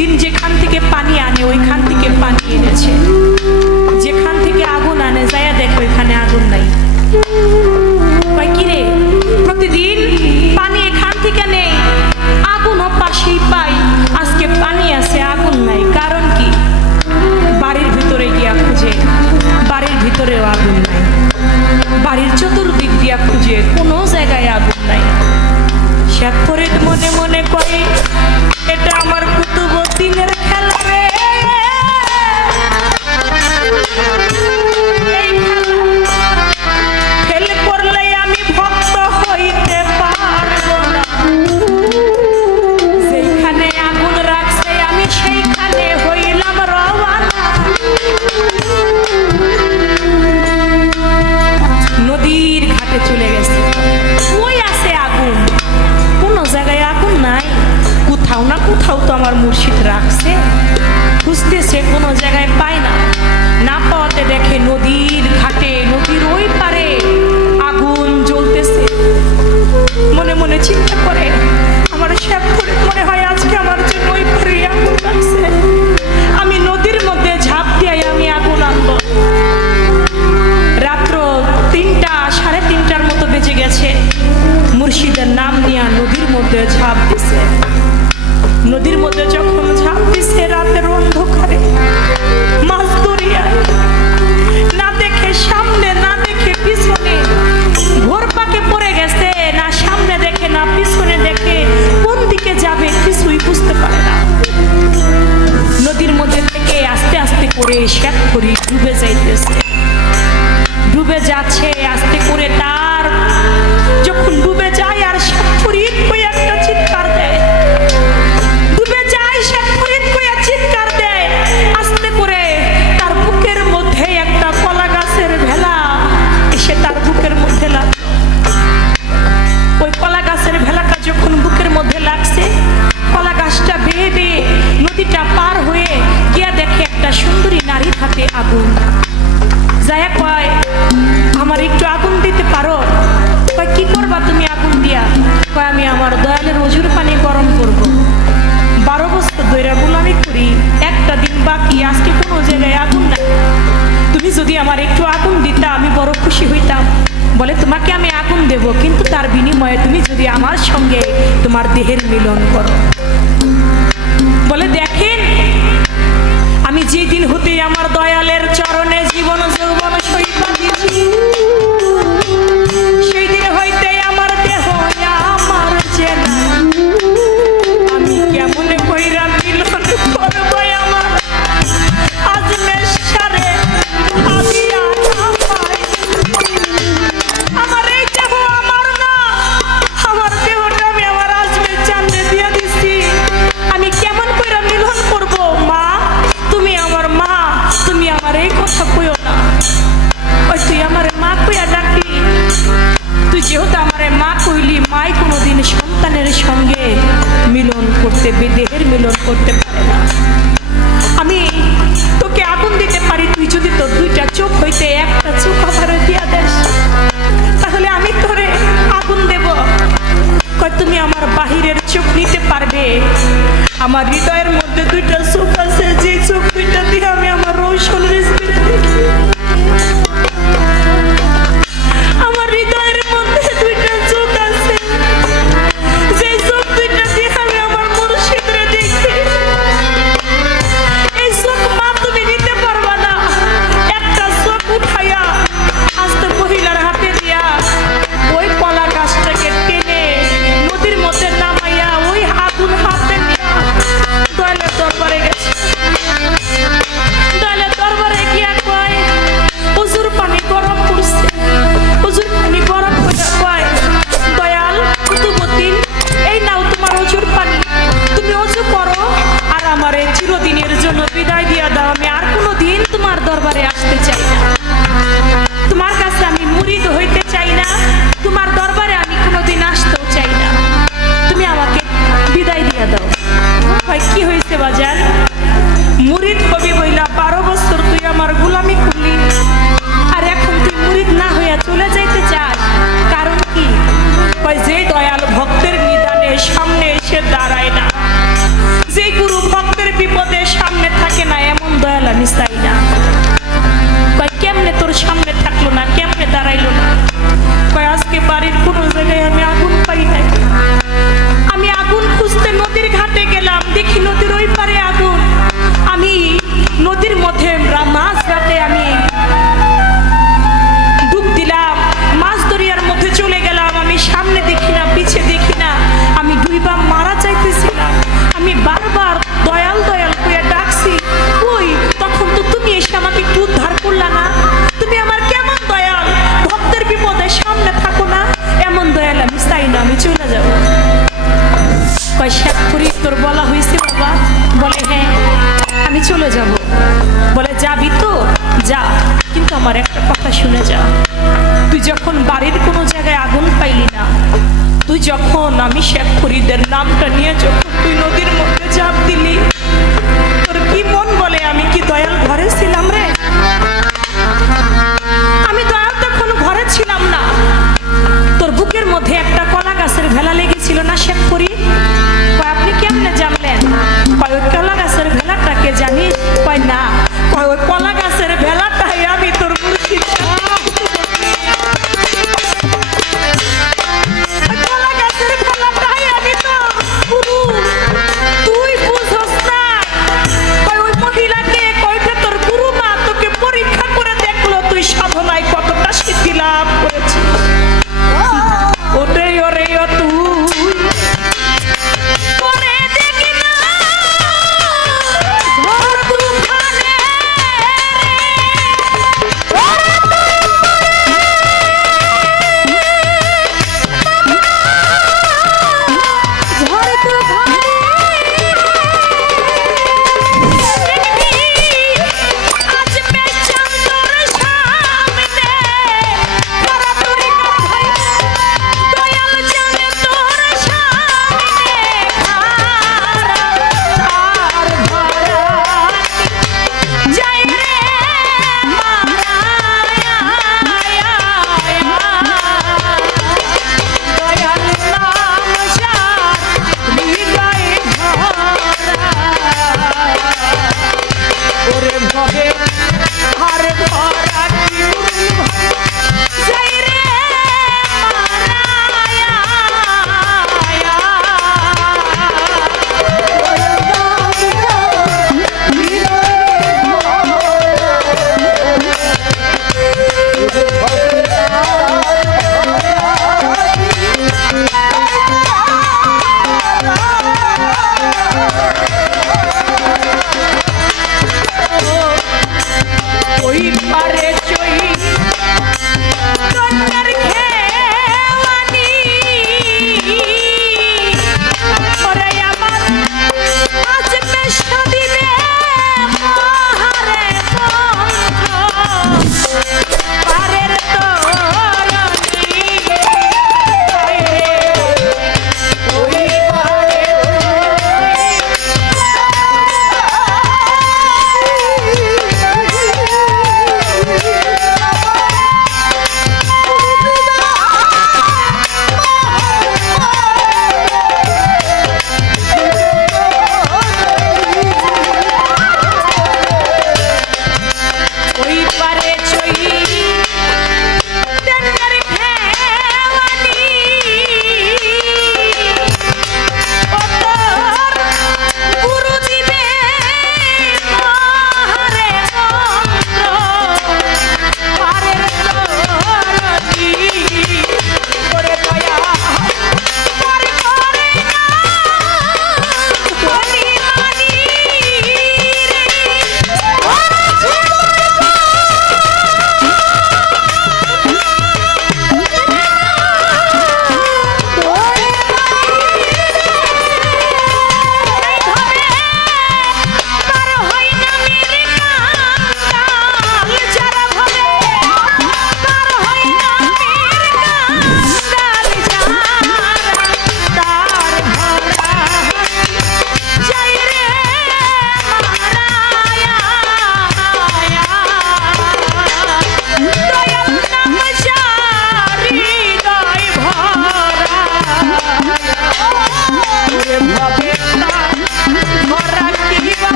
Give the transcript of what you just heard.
দিন যেখান থেকে পানি আনে, ওইখান থেকে পানি এনেছে। যেখান থেকে আগুন আনে, যায়া দেখো এখানে আগুন নাই। কিরে প্রতিদিন পানি এখান থেকে নেই। পাশেই পাই। আজকে পানি আছে, আগুন নাই। কারণ কি? বাড়ির ভিতরে গিয়া খুঁজে, বাড়ির ভিতরেও আগুন নাই। বাড়ির চতুর্দিক দিয়া খুঁজে, কোনো জায়গায় আগুন নাই। শ্যাতরে মনে মনে করে এটা আমার আগুন। যায়া কয়, আমার একটু আগুন দিতে পারো? কয়, কি করবা তুমি আগুন দিয়া? কয়, আমি আমার দয়ালের অজুর পানি গরম করব। বারো বছর দৈরা গুলামি করি, একটা দিন বাকি, আজকে কোনো জায়গায় আগুন না তুমি যদি আমার একটু আগুন দিতা, আমি বড় খুশি হইতাম। বলে, তোমাকে আমি আগুন দেব, কিন্তু তার বিনিময়ে তুমি যদি আমার সঙ্গে তোমার দেহের মিলন করো। বলে, দেখ